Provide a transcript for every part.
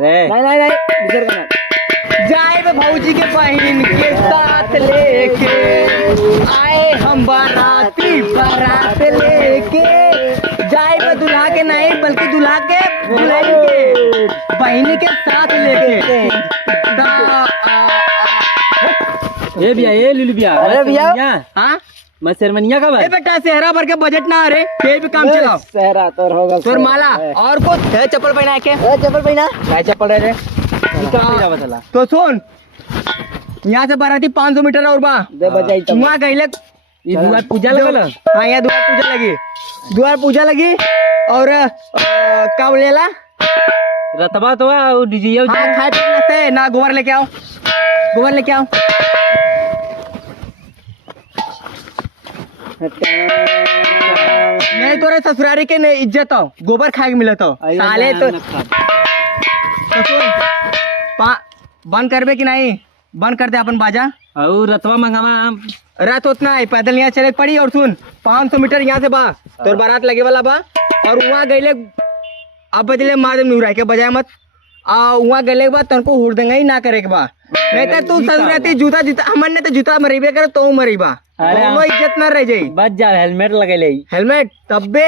अरे नहीं नहीं नहीं दूसरे का नाम। जाए भौजी के बहन के साथ लेके आए हम बाराती बारात लेके जाए दुल्हा के नहीं बल्कि दुल्हा के दुल्हन के बहन के साथ लेके ये भैया ये लुलु भैया अरे भैया हाँ मैं सेरेमनिया का भाई बेटा सेहरा भर के बजट ना अरे ये भी काम चलाओ सहरा तो होगा तोर माला और कुछ है चप्पल पहना के चप्पल पहना क्या चप्पल रहे बतला तो सुन यहाँ से बाराती 500 मीटर और बा दे बजाई तब वहाँ गईले ये दुआ पूजा लगल हाँ यहाँ द्वार पूजा लगी और क्या बोलेला रतबा तो और डीजे हाँ खाए पीने से ना गोबर लेके आओ नहीं तोरे ससुरारी के नहीं इज्जत हो गोबर खाए के मिलत हो साले तो सुन बंद करबे कि नहीं बंद कर दे अपन बाजा और रतवा मंगावा रात उतना है पैदल यहाँ चले पड़ी और सुन 500 मीटर यहाँ से बा तोर बारात लगे वाला बा और वहाँ गईले अब बजले मार दे नुरा के बजाय मत वहाँ गले के बाद तुमको हुड़दंगा ही ना करे के बा नहीं तो तू ससुराती जूता हमन ने तो जूता मरीबे कर तो मरीबा वो इज्जत ना रह जाई बच जा हेलमेट लगे ले हेलमेट तब्बे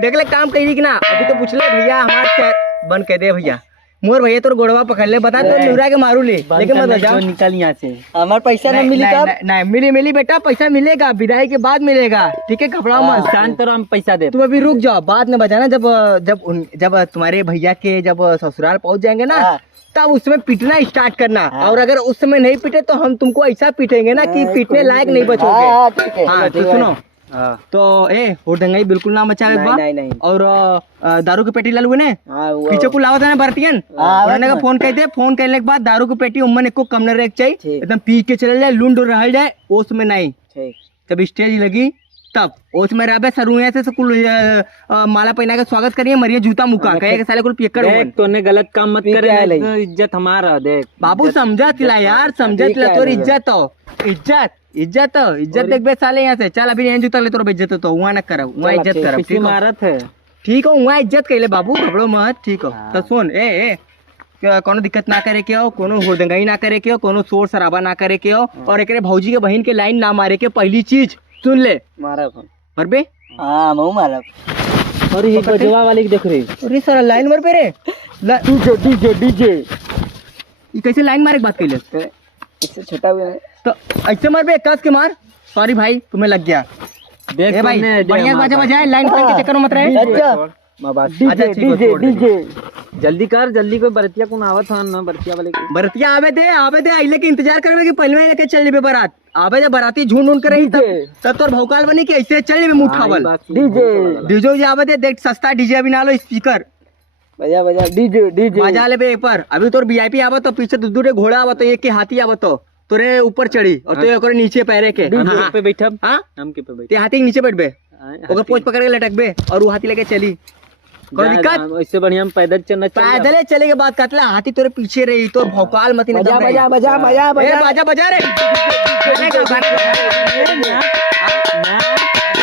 देख ले काम करी कि ना अभी तो पूछ ले भैया हमारे बंद कर दे भैया मोर भैया तोर गोड़वा पकड़ ले बता तो नुरा के मारू ले लेकिन मत जाओ निकल यहाँ से हमारे पैसा नहीं मिली तब नहीं मिली बेटा पैसा मिलेगा विदाई के बाद मिलेगा ठीक है घबराओ मत शांत रहो हम पैसा दे तुम अभी रुक जाओ बाद में बजाना जब तुम्हारे भैया के जब ससुराल पहुंच जाएंगे ना तब उसमें पीटना स्टार्ट करना और अगर उस समय नहीं पीटे तो हम तुमको ऐसा पीटेंगे ना कि पीटने लायक नहीं बचोगे हाँ तो सुनो तो हुड़दंगाई बिल्कुल ना मचावे नहीं और दारू की पेटी ललुए ने पीछे को लावत है भारतीयन का फोन कहते फोन करने के बाद दारू की पेटी उम्मन एक को कम न रह चाहिए एकदम पी के चले जाए लुंड रह जाए उसमें नहीं जब स्टेज लगी तब उसमें रहे सरुए से कुल माला पहना के स्वागत करिए मरिए जूता मुका कहे के साले कुल पियक्कड़ देख तूने गलत काम मत करे तो इज्जत हमारा देख बाबू समझा तिला यार समझा तिला तोर इज्जत हो इज्जत देख बे साले यहाँ से चल अभी यहाँ जूता ले तोर इज्जत तो वहाँ न कर वहाँ इज्जत कर मारत है ठीक हो वहाँ इज्जत कहले बाबू घबड़ो मत ठीक हो तो सुन कोनो दिक्कत ना करे के हो कोनो हुड़दंगाई ना करे के हो कोनो शोर शराबा ना करे के हो और एक भौजी के बहन के लाइन ना मारे के पहली चीज सुन ले मारा मरबे हाँ मैं मारा और ये बजवा वाले देख रहे अरे सारा लाइन मर पे रे डीजे ये कैसे लाइन मारे बात कर ले इससे छोटा हुआ तो ऐसे मर बे कस के मार सॉरी भाई तुम्हें लग गया देख भाई बढ़िया बाजा बजाए लाइन के चक्कर में मत रहे डीजे जल्दी कर जल्दी कोई बरतिया कौन आवत है ना बरतिया वाले की बरतिया आवे दे आइले के इंतजार करवे कि पहले लेके चल लेबे बारात आवे जब बाराती ढूंढ कर रही तब तोर भौकाल बनी कि ऐसे चल लेबे मुठावल डीजे जे आवे दे देख सस्ता डीजे अभी ना लो स्पीकर बजा डीजे बजा लेबे पर अभी तोर वीआईपी आवत तो पीछे दूसरे घोड़ा आवत तो एक के हाथी आवत तो तोरे ऊपर चढ़ी और तो ओकरे नीचे पैरे के पे बैठब हां हम के पे बैठ ते हाथी के नीचे बैठबे ओकर पोंछ पकड़ के लटकबे और वो हाथी लेके चली कोई दिक्कत इससे बढ़िया हम पैदल चलना पैदल चले के बाद कतला हाथी तोरे पीछे रही तो भौकाल मत बजा रे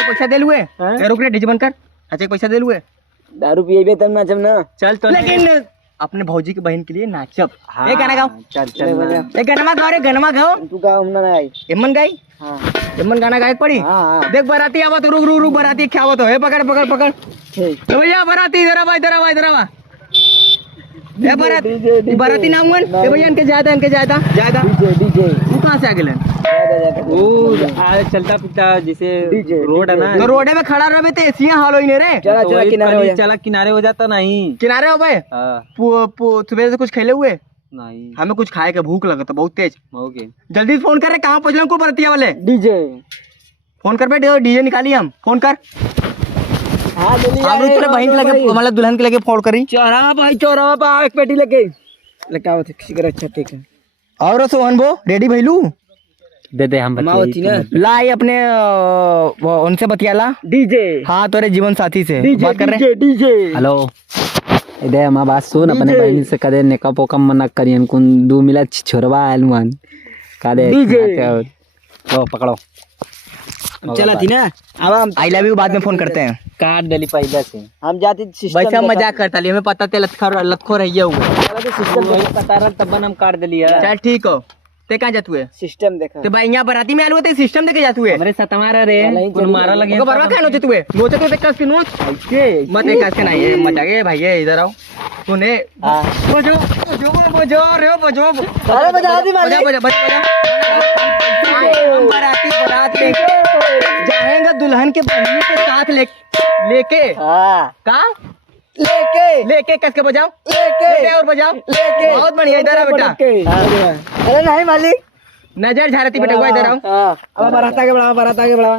पैसा दे लुए रुक रे डीजे बंद कर अच्छा पैसा दे लुए दारू पिएबे तब नाचब ना चल तो लेकिन अपने भौजी की बहन के लिए नाचब हाँ, गाना गाओ चल गाना गाओ रे गाना गाओ तू गाओ हम ना गाई एमन गाई एमन गाना गाए पड़ी देख बाराती आवत रुक बाराती क्या आवत है पकड़ तो भैया बाराती इधर आ ए बाराती नाम गन ए भैया इनके ज्यादा डीजे तू कहां से आ गेलन वो चलता फिरता जैसे रोड है ना तो रोड में खड़ा रहबे तो एसिया हाल होई ने रे चला किनारे हो जाता नहीं किनारे हो भाई सुबह से कुछ खेले हुए नहीं हमें कुछ खाए के भूख लगा तो बहुत तेज ओके जल्दी फोन कर रहे कहाँ पहुंचल को बरतिया वाले डीजे फोन कर बेटे डीजे निकाली हम फोन कर हाँ तेरे बहन के लगे मतलब दुल्हन के लगे फोन करी चौराहा पे एक पेटी लेके आओ अच्छा ठीक है और सोहन वो रेडी भैलू दे हम लाई अपने उनसे बतियाला डीजे हाँ तोरे जीवन साथी से बात कर रहे डीजे हेलो इधर हमारा बात सुन अपने बहन से कदे नेका पोकम मना करियन कुन 2 मिला छोरवा आलमान कदे पकड़ो चला थी ना अब आई लव यू बाद में फोन करते हैं। काट डली पहले से हम जाती भाई सब मजाक करता लिए हमें पता थे लतखोर है हुए सिस्टम पता रहा तब हम काट दिली है चल ठीक हो ते कहाँ जातू है सिस्टम देखा तो भाई यहाँ बराती में आलू थे सिस्टम देके जातू है हमरे सतमारा रे कौन मारा लगे बरवा क्या नोचे तू है नोचे तो कस के नोच मत एक कस के नहीं है मत आगे भाई ये इधर आओ तूने बजो बजो बजो रे बजो अरे बजा दी बजा बजा बजा हम बारात लेके जाएंगे दुल्हन के बहनी के साथ लेके हाँ का लेके लेके कस के बजाओ लेके और बजाओ लेके बहुत बढ़िया इधर आ बेटा अरे नहीं मालिक नजर झारती बेटा वो इधर आओ अब बारात आगे बढ़ावा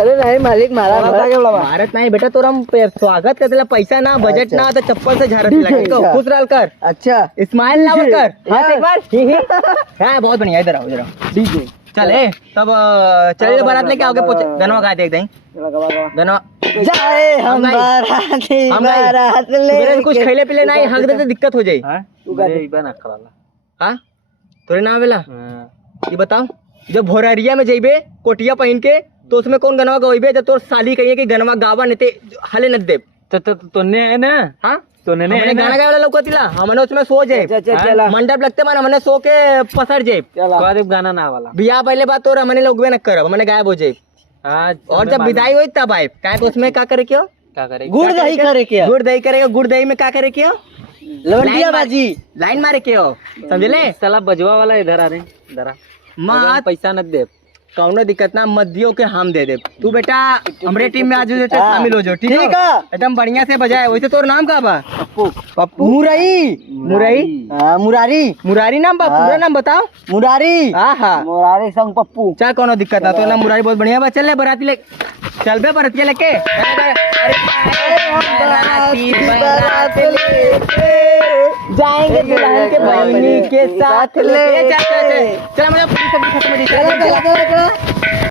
अरे नहीं मालिक मारा बारात आगे बढ़ावा भारत नहीं बेटा तोरा हम स्वागत करते पैसा ना बजट ना तो चप्पल से झारती लगे खुश रह कर अच्छा स्माइल लाव कर हाँ। एक बार हाँ बहुत बढ़िया इधर आओ डीजे चल तब चलिए बारात लेके आओगे गनवा गा देख दें गनवा जाए हम बाराती हम गए। बारात सुबह ले कुछ खैले पीले नहीं हक देते दिक्कत हो जाई तू रे बना खलाला हाँ तोरे नाम बेला ये बताओ जब भोररिया में जइबे कोटिया पहन के तो उसमें कौन गनवा गइबे जब तोर साली कहिए कि गनवा गावा नेते हले न देब तो तोने है ना हाँ तोने ने हमने गाना गावे वाला लौकतिला हमने उसमें सो जाए चला मंडप लगते मन हमने सो के पसर जाए तो गाना ना वाला बियाह पहले बात तो हमने लोग ना करब हमने गायब हो जाए आज और जब विदाई हुई तब आए काय उसमें क्या करे क्यों क्या करे गुड़ दही करे क्या गुड़ दही करेगा गुड़ दही में क्या करे क्यों लवंडिया बाजी लाइन मारे क्यों समझले साला बजवा वाला इधर आ रहे इधर आ माँ पैसा न दे कौनो दिक्कत ना मत दियो के हम दे दे तू बेटा हमरे टीम में आज शामिल हो जाओ ठीक है एकदम बढ़िया से बजाए वैसे तोर नाम का बा पप्पू मुरई मुरई मुरारी मुरारी नाम बा पूरा नाम बताओ मुरारी हाँ हाँ मुरारी संग पप्पू चल कोनो दिक्कत ना तो नाम मुरारी बहुत बढ़िया बा चल ले बराती ले चल बे बराती लेके जाएंगे दुल्हन के बहनी के साथ ले चल मुझे पूरी सब्जी खत्म हो गई